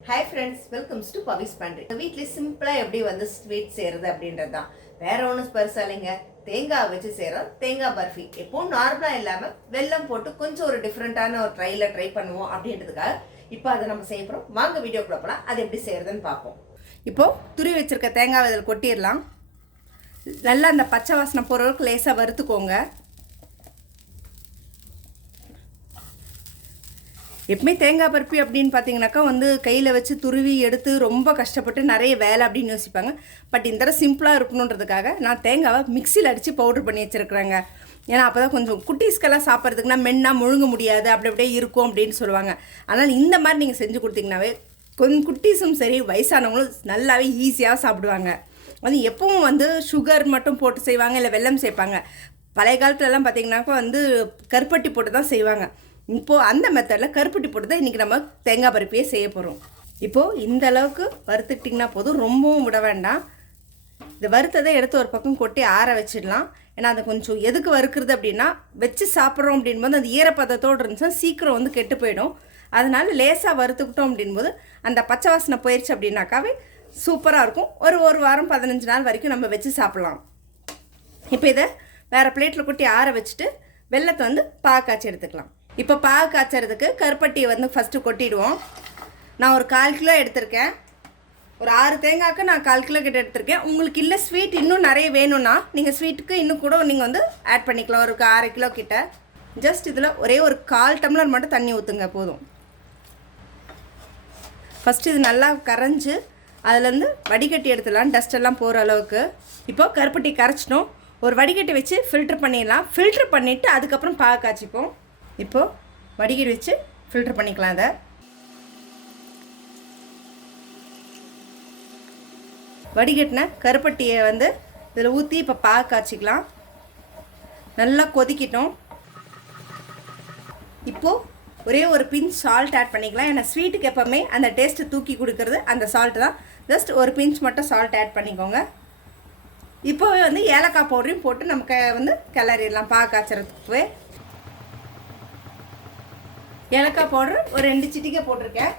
Hi friends, welcome to Pavi's Pantry. வீட்ல சிம்பிளா எப்படி வந்து ஸ்வீட் செய்யறது அப்படின்றது தான். வேற ஒண்ணும் பெருசா இல்லைங்க. தேங்காய் வச்சு செய்யற தேங்காய் பர்ஃபி. எப்போ நார்மலா இல்லாம வெல்லம் போட்டு கொஞ்சம் ஒரு டிஃபரெண்டான ஒரு ட்ரை பண்ணுவோம் அப்படின்றதுக்காக இப்போ அதை நம்ம செய்ய போறோம். வாங்க வீடியோக்குள்ள போலாம். அது எப்படி செய்யறதுன்னு பார்ப்போம். இப்போ துருவி வச்சிருக்க தேங்காய் இதில் கொட்டிடலாம். நல்லா அந்த பச்சை வாசனை போறதுக்கு லேசா வறுத்துக்கோங்க. எப்பவுமே தேங்காய் பருப்பி அப்படின்னு பார்த்தீங்கன்னாக்கா வந்து கையில் வச்சு துருவி எடுத்து ரொம்ப கஷ்டப்பட்டு நிறைய வேலை அப்படின்னு யோசிப்பாங்க. பட் இந்த தடவை சிம்பிளாக இருக்கணுன்றதுக்காக நான் தேங்காவை மிக்சியில் அடித்து பவுட்ரு பண்ணி வச்சுருக்குறேங்க. ஏன்னா அப்போ தான் கொஞ்சம் குட்டீஸ்க்கெல்லாம் சாப்பிட்றதுக்குனா மென்னா முழுங்க முடியாது, அப்படி அப்படியே இருக்கும் அப்படின்னு சொல்லுவாங்க. அதனால் இந்த மாதிரி நீங்கள் செஞ்சு கொடுத்தீங்கன்னாவே கொஞ்சம் குட்டீஸும் சரி வயசானவங்களும் நல்லாவே ஈஸியாக சாப்பிடுவாங்க. அது எப்பவும் வந்து சுகர் மட்டும் போட்டு செய்வாங்க, இல்லை வெல்லம் சேர்ப்பாங்க. பழைய காலத்துலலாம் பார்த்திங்கனாக்கா வந்து கருப்பட்டி போட்டு தான் செய்வாங்க. இப்போது அந்த மெத்தடில் கருப்பட்டி போட்டு தான் இன்றைக்கி நம்ம தேங்காய் பருப்பியே செய்ய போகிறோம். இப்போது இந்த அளவுக்கு வறுத்துக்கிட்டிங்கன்னா போதும், ரொம்பவும் விட வேண்டாம். இந்த வறுத்ததை எடுத்து ஒரு பக்கம் கொட்டி ஆற வச்சிடலாம். ஏன்னா அதை கொஞ்சம் எதுக்கு வறுக்கிறது அப்படின்னா வச்சு சாப்பிட்றோம் அப்படின்போது அந்த ஈரப்பதத்தோடு இருந்துச்சுன்னா சீக்கிரம் வந்து கெட்டு போயிடும். அதனால் லேசாக வறுத்துக்கிட்டோம் அப்படின்போது அந்த பச்சை வாசனை போயிடுச்சு அப்படின்னாக்காவே சூப்பராக இருக்கும். ஒரு வாரம் 15 நாள் வரைக்கும் நம்ம வச்சு சாப்பிட்லாம். இப்போ இதை வேறு பிளேட்டில் கொட்டி ஆற வச்சுட்டு வெல்லத்தை வந்து பாகு காய்ச்சி எடுத்துக்கலாம். இப்போ பாகு காய்ச்சறதுக்கு கருப்பட்டியை வந்து ஃபஸ்ட்டு கொட்டிடுவோம். நான் ஒரு 1/4 கிலோ எடுத்திருக்கேன். ஒரு 6 தேங்காய்க்கு நான் 1/4 கிலோ கிட்ட எடுத்திருக்கேன். உங்களுக்கு இல்லை ஸ்வீட் இன்னும் நிறைய வேணும்னா நீங்கள் ஸ்வீட்டுக்கு இன்னும் கூட நீங்கள் வந்து ஆட் பண்ணிக்கலாம். ஒரு 1/2 கிலோ கிட்ட. ஜஸ்ட் இதில் ஒரே ஒரு 1/4 டம்ளர் மட்டும் தண்ணி ஊற்றுங்க போதும். ஃபஸ்ட்டு இது நல்லா கரைஞ்சி அதுலேருந்து வடிகட்டி எடுத்துடலாம், டஸ்ட்டெல்லாம் போகிற அளவுக்கு. இப்போது கருப்பட்டி கரைச்சிட்டோம். ஒரு வடிகட்டி வச்சு ஃபில்ட்ரு பண்ணிடலாம். ஃபில்ட்ரு பண்ணிவிட்டு அதுக்கப்புறம் பாகு காய்ச்சிப்போம். இப்போது வடிகட்டி வச்சு ஃபில்ட்ரு பண்ணிக்கலாம். அதை வடிகட்டின கருப்பட்டியை வந்து இதில் ஊற்றி இப்போ பாகு காய்ச்சிக்கலாம். நல்லா கொதிக்கிட்டோம். இப்போது ஒரே ஒரு பிஞ்ச் சால்ட் ஆட் பண்ணிக்கலாம். ஏன்னா ஸ்வீட்டுக்கு எப்போவுமே அந்த டேஸ்ட்டு தூக்கி கொடுக்கறது அந்த சால்ட்டு தான். ஜஸ்ட் ஒரு பிஞ்ச் மட்டும் சால்ட் ஆட் பண்ணிக்கோங்க. இப்போவே வந்து ஏலக்காய் பவுடரையும் போட்டு நமக்கு வந்து கிளறிடலாம். பாகு காய்ச்சறதுக்கு ஏலக்காய் பவுடர் ஒரு 2 சிட்டிகை போட்டிருக்கேன்.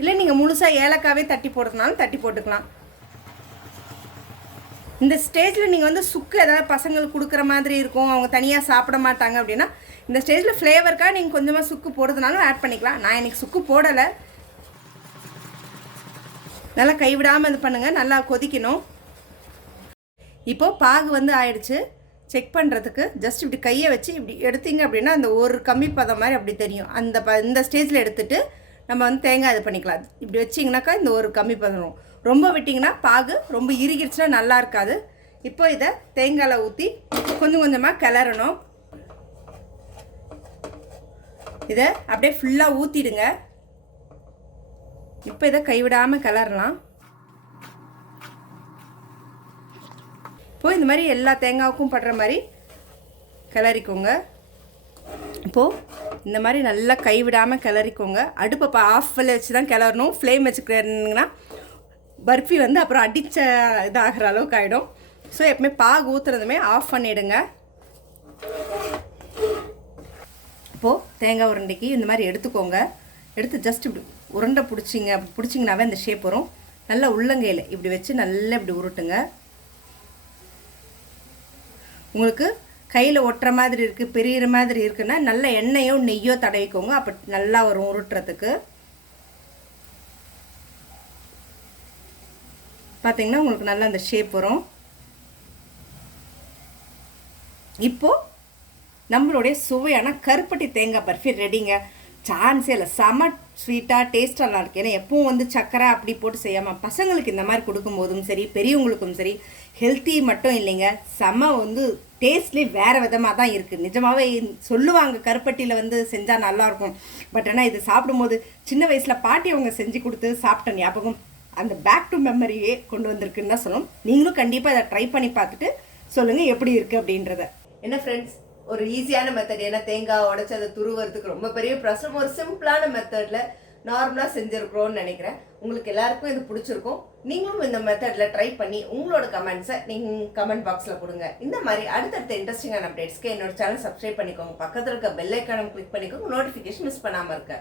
இல்லை நீங்கள் முழுசாக ஏலக்காவே தட்டி போடுறதுனாலும் தட்டி போட்டுக்கலாம். இந்த ஸ்டேஜில் நீங்கள் வந்து சுக்கு ஏதாவது பசங்களுக்கு கொடுக்குற மாதிரி இருக்கும், அவங்க தனியாக சாப்பிட மாட்டாங்க அப்படின்னா இந்த ஸ்டேஜில் ஃப்ளேவருக்காக நீங்கள் கொஞ்சமாக சுக்கு போடுறதுனாலும் ஆட் பண்ணிக்கலாம். நான் இன்றைக்கி சுக்கு போடலை. நல்லா கைவிடாமல் இது பண்ணுங்கள். நல்லா கொதிக்கணும். இப்போது பாகு வந்து ஆயிடுச்சு. செக் பண்ணுறதுக்கு ஜஸ்ட் இப்படி கையை வச்சு இப்படி எடுத்தீங்க அப்படின்னா அந்த ஒரு கம்மி பதம் மாதிரி அப்படி தெரியும். இந்த ஸ்டேஜில் எடுத்துகிட்டு நம்ம வந்து தேங்காய் இது பண்ணிக்கலாம். இப்படி வச்சிங்கனாக்கா இந்த ஒரு கம்மி பதம். ரொம்ப விட்டிங்கன்னா பாகு ரொம்ப இறுகிடுச்சுன்னா நல்லா இருக்காது. இப்போ இதை தேங்காயில் ஊற்றி கொஞ்சம் கொஞ்சமாக கிளறணும். இதை அப்படியே ஃபுல்லாக ஊற்றிடுங்க. இப்போ இதை கைவிடாமல் கிளறலாம். இப்போது இந்த மாதிரி எல்லா தேங்காய்க்கும் படுற மாதிரி கிளறிக்கோங்க. இப்போது இந்த மாதிரி நல்லா கைவிடாமல் கிளறிக்கோங்க. அடுப்பை ஆஃபில் வச்சு தான் கிளறணும். ஃப்ளேம் வச்சுக்கிறீங்கன்னா பர்ஃபி வந்து அப்புறம் அடித்த இதாகிற அளவுக்கு ஆகிடும். ஸோ எப்பவுமே பாகு ஊற்றுறதுமே ஆஃப் பண்ணிவிடுங்க. இப்போது தேங்காய் உருண்டைக்கு இந்த மாதிரி எடுத்துக்கோங்க. எடுத்து ஜஸ்ட் இப்படி உருண்டை பிடிச்சிங்கனாவே இந்த ஷேப் வரும். நல்லா உள்ளங்கையில் இப்படி வச்சு நல்லா இப்படி உருட்டுங்க. உங்களுக்கு கையில் ஒட்டுற மாதிரி இருக்குது, பெரியிற மாதிரி இருக்குன்னா நல்ல எண்ணெயோ நெய்யோ தடவிக்கோங்க. அப்போ நல்லா வரும் உருட்டுறதுக்கு. பார்த்தீங்கன்னா உங்களுக்கு நல்லா அந்த ஷேப் வரும். இப்போது நம்மளுடைய சுவையான கருப்பட்டி தேங்காய் பர்ஃபி ரெடிங்க. சான்ஸே இல்லை. செம ஸ்வீட்டாக டேஸ்ட்டாக இருக்குது. ஏன்னா எப்பவும் வந்து சக்கரை அப்படி போட்டு செய்யாமல் பசங்களுக்கு இந்த மாதிரி கொடுக்கும்போதும் சரி பெரியவங்களுக்கும் சரி ஹெல்த்தி மட்டும் இல்லைங்க, செம வந்து டேஸ்ட்லேயே வேறு விதமாக தான் இருக்குது. நிஜமாகவே சொல்லுவாங்க கருப்பட்டியில் வந்து செஞ்சால் நல்லாயிருக்கும். பட் ஆனால் இது சாப்பிடும்போது சின்ன வயசில் பாட்டி அவங்க செஞ்சு கொடுத்து சாப்பிட்ட ஞாபகம் அந்த பேக் டு மெமரியே கொண்டு வந்திருக்குன்னு தான் சொல்லணும். நீங்களும் கண்டிப்பாக அதை ட்ரை பண்ணி பார்த்துட்டு சொல்லுங்கள் எப்படி இருக்குது அப்படின்றத. என்ன ஃப்ரெண்ட்ஸ், ஒரு ஈஸியான மெத்தட். ஏன்னா தேங்காய் உடைச்சி அதை துருவறதுக்கு ரொம்ப பெரிய ப்ராசஸ். ஒரு சிம்பிளான மெத்தடில் நார்மலாக செஞ்சுருக்குறோன்னு நினைக்கிறேன். உங்களுக்கு எல்லாருக்கும் இது பிடிச்சிருக்கும். நீங்களும் இந்த மெத்தடில் ட்ரை பண்ணி உங்களோட கமெண்ட்ஸை நீங்கள் கமெண்ட் பாக்ஸில் கொடுங்க. இந்த மாதிரி அடுத்தடுத்த இன்ட்ரெஸ்டிங்கான அப்டேட்ஸ்க்கு என்னோட சேனல் சப்ஸ்கிரைப் பண்ணிக்கோங்க. பக்கத்தில் இருக்க பெல் ஐக்கானை கிளிக் பண்ணிக்கோங்க. நோட்டிஃபிகேஷன் மிஸ் பண்ணாமல் இருக்க.